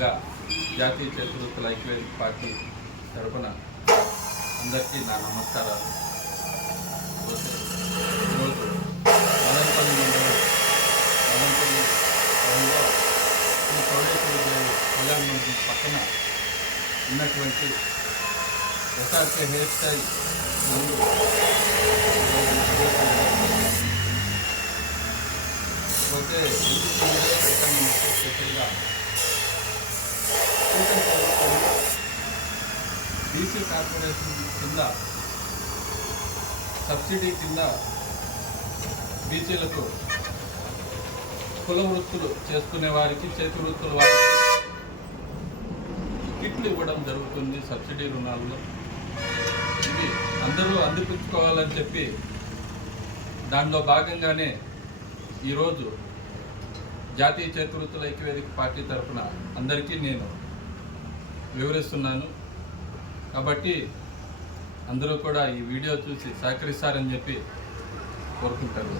ముందుగా జాతీయ చేతివృత్తుల ఐక్యవేదిక పార్టీ తరపున అందరికీ నా నమస్కారాలు. ఈరోజు మదనపల్లి మండలం మదనపల్లి టౌన్లో శ్రీ చౌడేశ్వరి కళ్యాణ మండపం పక్కన ఉన్నటువంటి ఎస్ఆర్కే హెయిర్ స్టైల్ ముందు పోతే స్పెషల్గా బీసీ కార్పొరేషన్ కింద సబ్సిడీ కింద బీసీలకు కుల వృత్తులు చేసుకునే వారికి చేతి వృత్తుల వారికి కిట్లు ఇవ్వడం జరుగుతుంది. సబ్సిడీ రుణాల్లో ఇవి అందరూ అందిపుచ్చుకోవాలని చెప్పి దానిలో భాగంగానే ఈరోజు జాతీయ చేతివృత్తుల ఐక్యవేదిక పార్టీ తరఫున అందరికీ నేను వివరిస్తున్నాను. కాబట్టి అందరూ కూడా ఈ వీడియో చూసి సహకరిస్తారని చెప్పి కోరుకుంటారు.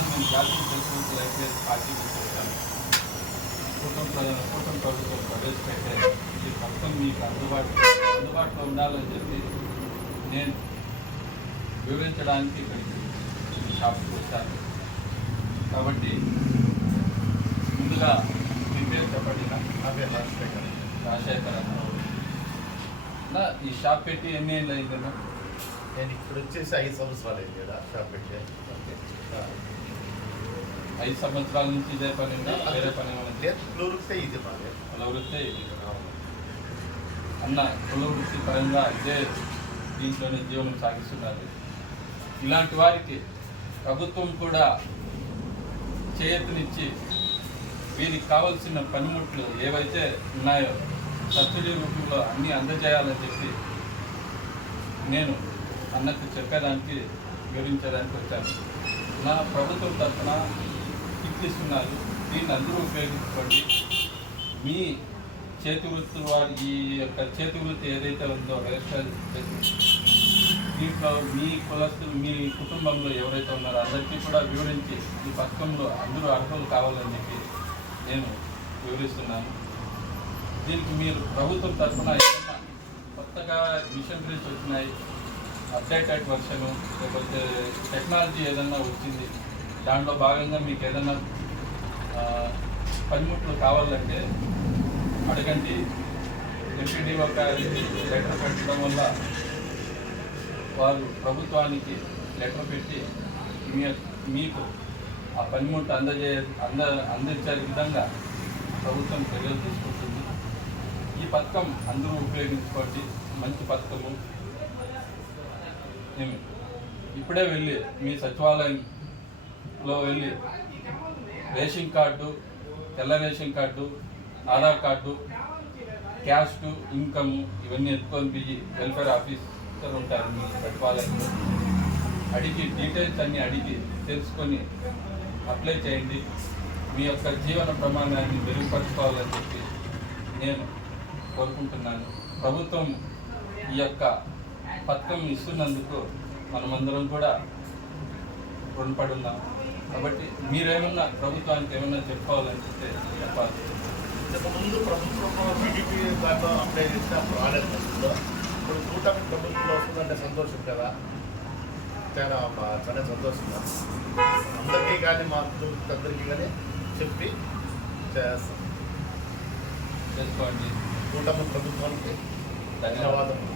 నేను జాతీయ చేతివృత్తుల ఐక్యవేదిక పార్టీకి వచ్చాను. కూటమి ప్రభుత్వం ప్రవేశపెట్టే ఈ పథకం మీకు అందుబాటులో ఉండాలని చెప్పి నేను వివరించడానికి ఇక్కడికి షాప్కి వచ్చాను. కాబట్టి ముందుగా మీ పేరు చెప్పండి. నా పేరు రాజశేఖర్ అన్న. ఈ షాప్ పెట్టి ఎన్ని ఏళ్ళు అయింది కదా? నేను ఇక్కడ వచ్చేసి 5 సంవత్సరాలు అయింది కదా షాప్ పెట్టి. 5 సంవత్సరాల నుంచి ఇదే పని ఉందా? వేరే పని ఏమైనా? ఇది బాగా కుల వృత్తి అన్న. కుల వృత్తి పరంగా ఇదే దీంట్లోనే జీవనం సాగిస్తున్నారు. ఇలాంటి వారికి ప్రభుత్వం కూడా చేయూతనిచ్చి వీరికి కావాల్సిన పనిముట్లు ఏవైతే ఉన్నాయో సబ్సిడీ రూపంలో అన్నీ అందజేయాలని చెప్పి నేను అన్నకు చెప్పేదానికి వివరించడానికి వచ్చాను. నా ప్రభుత్వం తరఫున కిట్లు ఇస్తున్నారు. దీన్ని అందరూ ఉపయోగించుకోండి. మీ చేతి వృత్తి వారి ఈ యొక్క చేతి వృత్తి ఏదైతే ఉందో హెయిర్ స్టైల్ దీంట్లో మీ కులస్తులు మీ కుటుంబంలో ఎవరైతే ఉన్నారో అందరికీ కూడా వివరించి ఈ పథకంలో అందరూ అర్హులు కావాలని చెప్పి నేను వివరిస్తున్నాను. దీనికి మీరు ప్రభుత్వం తరఫున ఏదైనా కొత్తగా మిషనరీస్ వచ్చినాయి, అప్డేటెడ్ వర్షను లేకపోతే టెక్నాలజీ ఏదన్నా వచ్చింది, దాంట్లో భాగంగా మీకు ఏదైనా పనిముట్లు కావాలంటే అడగండి. ఎంపీడీఓ గారికి లెటర్ పెట్టడం వల్ల వారు ప్రభుత్వానికి లెటర్ పెట్టి మీకు ఆ పనిముట్లు అందించే విధంగా ప్రభుత్వం చర్యలు తీసుకుంటుంది. ఈ పథకం అందరూ ఉపయోగించుకోండి. మంచి పథకము. ఇప్పుడే వెళ్ళి మీ సచివాలయంలో వెళ్ళి రేషన్ కార్డు, తెల్ల ration card, Aadhaar card, caste, income ఇవన్నీ ఎత్తుకొని పోయి వెల్ఫేర్ ఆఫీసర్ ఉంటారు మీ సచివాలయంలో. అడిగి డీటెయిల్స్ అన్నీ అడిగి తెలుసుకొని అప్లై చేయండి. మీ యొక్క జీవన ప్రమాణాన్ని మెరుగుపరచుకోవాలని చెప్పి నేను కోరుకుంటున్నాను. ప్రభుత్వం ఈ యొక్క పథకం ఇస్తున్నందుకు మనమందరం కూడా రుణపడి ఉన్నాం. కాబట్టి మీరేమన్నా ప్రభుత్వానికి ఏమన్నా చెప్పుకోవాలని చెప్తే చెప్పాలి. ఇంతకుముందు ప్రభుత్వం టీడీపీ దాంట్లో అప్లై చేస్తే అప్పుడు రాలేదు. ఇప్పుడు కూటమి ప్రభుత్వంలో వస్తుందంటే సంతోషం కదా, చాలా సంతోషం. అందరికీ కానీ మా అందరికీ కానీ చెప్పి చేస్తాం. చేసుకోండి. కూటమి ప్రభుత్వానికి ధన్యవాదాలు.